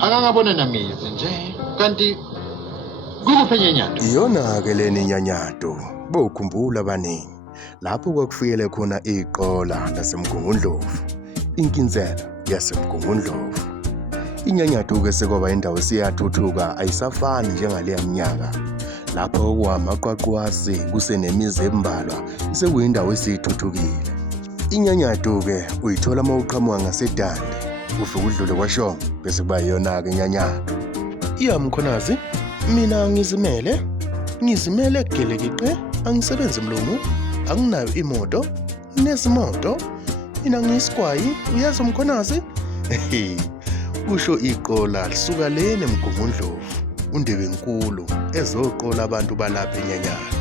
akangabona namizi nje kanti kukuphi enyanyato. Iyona-ke lena inyanyato bokhumbula abaningi lapho kwakufikele khona iqola lasemgungundlovu, inkinzela yasemgungundlovu. Inyanyato-ke sekwaba indawo esiyathuthuka ayisafani njengaleya minyaka lapho kwamaqwaqwasi kusenemizi embalwa sekuyindawo esithuthukile. Inyanyato-ke uyithola uma uqhamuka ngasedande ufike udlule kwaShongwe bese kuba yiyona-ke inyanyato. Mkhonazi, mina ngizimele gelekeqe, angisebenzi mlungu, anginayo imoto, nezimoto, mina ngiyisigwayi, uyazi Mkhonazi? Kusho iqola lisuka lena emgungundlovu, uNdebenkulu ezoqola abantu balapha eNyanyatho.